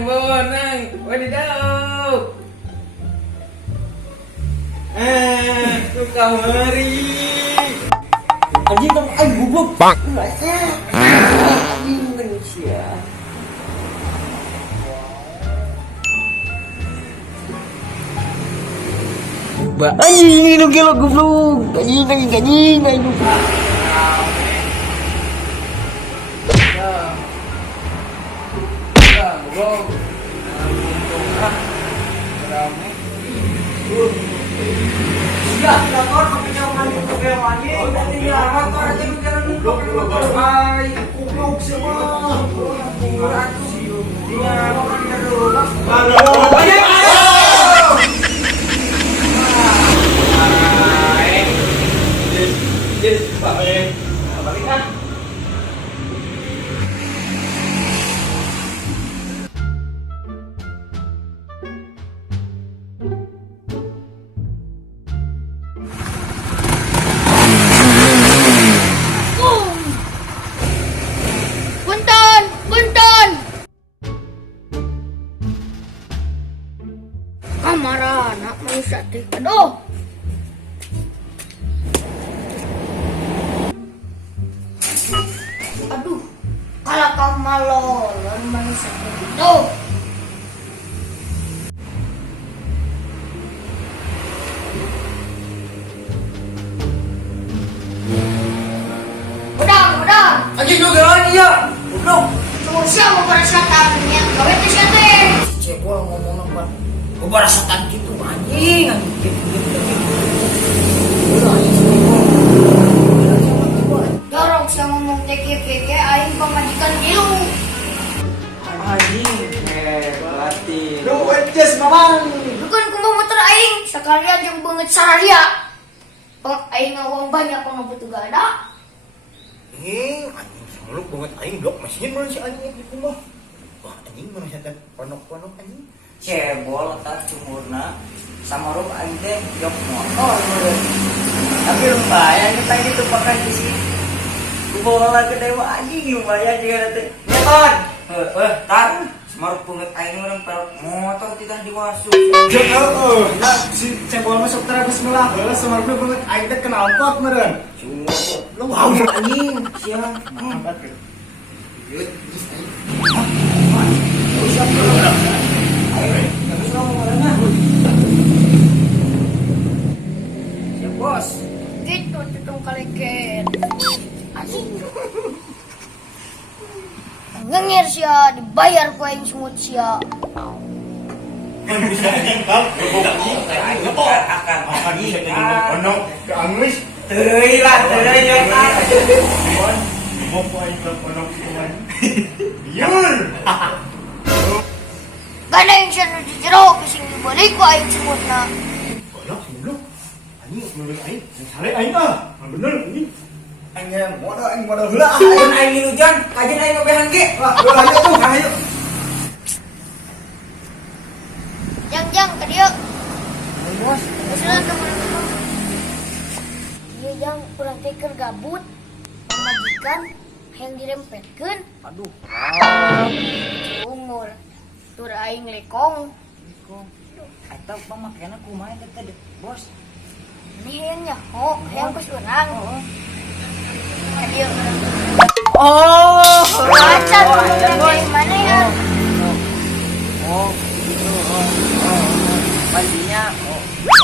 Bonang, wadidaw. Tukang meri. Anjing kamu goblok. Anjing manusia. Anjing lu gelo goblok. Anjing. Punten. Kamara anak manusia teh. Aduh. Kalau kamu lolon manusia teh. Tuh. Udah. Anjing lu gelo dia. Goblok. Cuma siapa perasaan yang gawe teh sia teh. Cebol ngomong apa? Gua barasakan gitu anjing. Dorong sia ngomong teh keke aing pamajikan dilu. Anjing batin. Lu wedes mamang. Bukan kumpul motor aing, sekalian jeung beungeut sararia. Aing ngawang banyak pengabutuh gak ada. Anjing lu banget aing blok mesin mana si anjing di rumah. Wah anjing mana si teh ponok-ponok anjing. Cebol tak cumurna sama rup aing teh jok motor meureun. Tapi lumayan kita gitu pakai di sini. Bola gede mah anjing lumayan juga teh. Nyeton. Tar semaruk pungut aing urang pelok motor tidak diwasu. Nah si cebol masuk terus melah semarang banget aing teh kenal pot meureun. Lu mau anjing sia. Ya bos. Gitu tutung kaleket. Anjing. Ngengir sia dibayar ku aing semut sia. Akan bisa jadi ponok ke angus. teuy lah Mau aing ke ponok kumaha. Biar. Gana yang sia nu di jero bising dibalik ku aing semutna. Goblok goblok. Anjing menurut aing sare aing ah. Bener anjing. Aing modal heula ah. Ayeuna aing hujan kajian aing ngobehan ge. Lah, ayo tuh, ayo. Jang ke dieu. Bos, Usulan teman-teman. Ieu jang urang teh keur gabut. Pamajikan hayang dirempetkeun. aduh. Umur. Tur aing lekong. Eta pamakena kumaha eta teh, Bos? Ini hayang nyaho, hayang geus urang. Ka dieu urang. Oh, Baca ngomong dari mana ya? Oh, gitu. Pastinya.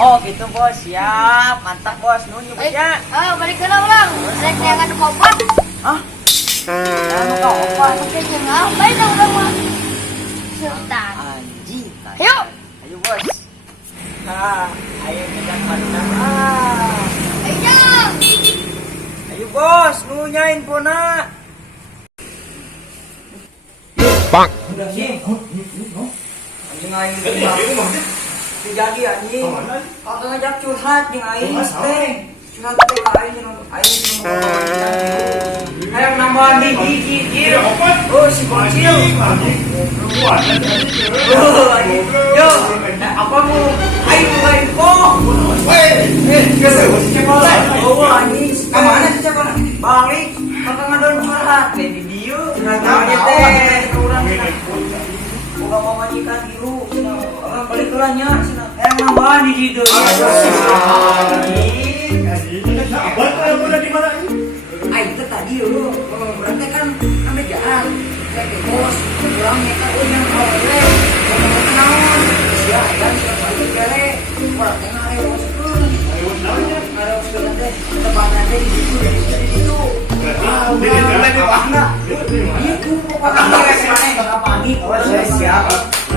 Oh, gitu bos. Siap. Mantap bos. Nunjuk ya. Balik ke ulang. Saya jangan kopat. Hah? Anu kau apa? Oke, jangan. Balik ke ulang mah. Sultan. Anjing. Ayo. Ayo bos. Ayo kita mantap. Ayo. Ayo bos, nunyain pona. Bang. Udah sih. Anjing aing jadi anjing. Kakak ngajak curhat jeung aing teh. Curhat teh ka aing aing hayang nambahan biji kieu. Oh si bocil. Yo, apa mu? Aing mau info. Oh anjing. Kamana sih cakona? Balik. Kakak ngadon curhat teh di dieu. Curhat teh. Urang bukan mau majikan biru, orang balik tulangnya, yang nambahan di situ. Sahabat kalau udah di mana ini? Itu tadi dulu, berarti kan kami jalan, saya ke bos, pulangnya kan yang oleh, mau kenalan, siapa kan siapa itu kere, orang tengah ayo masuk ada usul nanti, tempat nanti di situ, di situ. Di mana? Itu pokoknya kemana pagi, saya siap.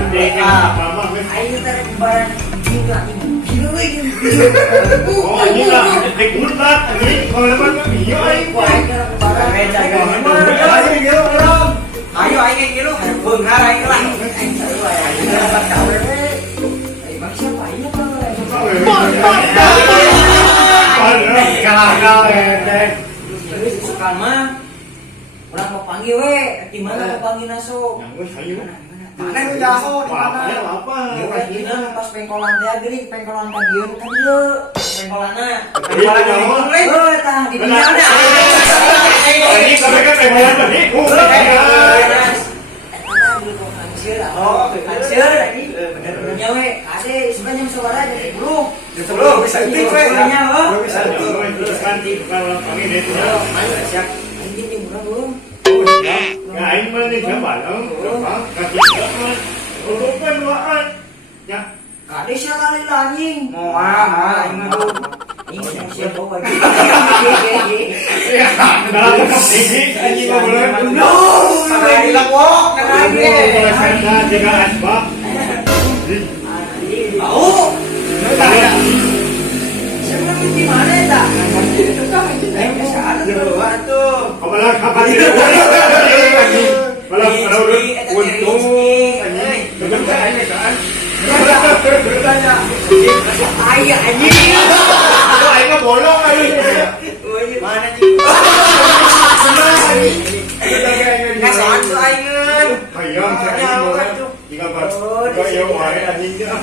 Ayo tarik barang juga ini. Oh, ini lah, dekut lah, ini kalau lepas kan iya, Ayo ayo gitu, bengar ayo lah. Sekarang mah orang mau panggil di mana mau panggil naso? Mana lu jauh di mana? Apa? Kita pas pengkolan teh geuning pengkolan ka dieu kan dieu. Pengkolana. Tah di mana? Ini sampai kan pengkolan tadi. Oh, hancur tadi. Bener-benernya we. Ade sebenarnya saudara jadi guru. Bisa tik we. Bisa Terus kan kalau panggil itu. Siap. Ini di murah belum? Nah, ini mana nih siapa? Kasih untuk penuaan. Ya. Kade salari anjing. Moal aing mah tuh. Ini siap bawa lagi. Dalam ini anjing mah boleh. Salari lawok kenanya. Kalau saya jaga asbak. Tahu. Sebenarnya di mana tak? Itu kan itu salah tuh. Kapan kapan ini? Kalau untung anjing. Dengan saya ini kan. Bertanya. Ayah anjing. Kalau aing mah bolong anjing. Mana sih? Kasaan tuh aing. Hayang saya bolong. Jika pas yang wae anjingnya.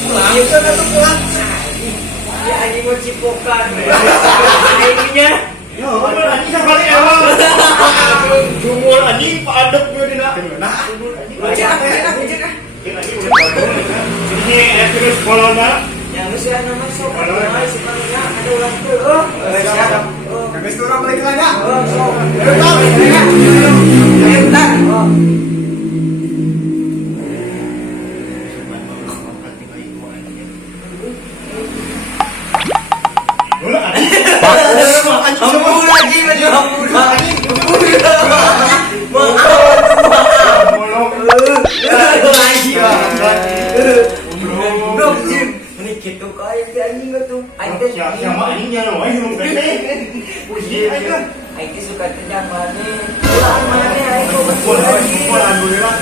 Pulang itu kan tuh pulang. Ya anjing mau cipokan. Aingnya. Ya, anjing sekali emang. Jumur anjing paadep gue dina. Nah, Bujek. ini terus kolona. Yang lu sih nama sok. Sebenarnya ada ulang tuh. Siap. Kami turun balik lagi. Sok. Ayo, Ayo, Ampun lagi, ampun lagi. Ini gitu kayak anjing tuh. Siapa anjingnya loh? Ayo gede. Aing suka tendang mana? Mana aing betul lagi. Alhamdulillah.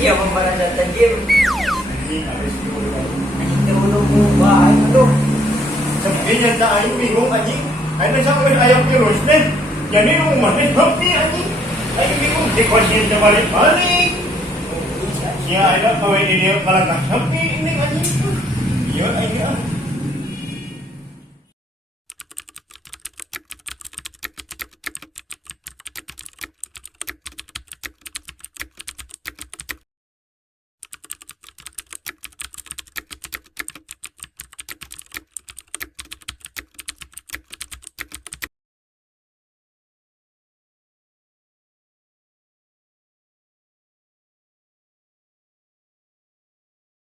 Iya membarang data game. Anjing terlalu baik tuh. Sebenarnya tak aing bingung anjing. Aing sampai ayam virus deh. Jadi rumah deh tapi anjing. Aing bingung dikosnya balik. Ya, aing kawin dia kalau nggak sepi ini anjing. Iya aing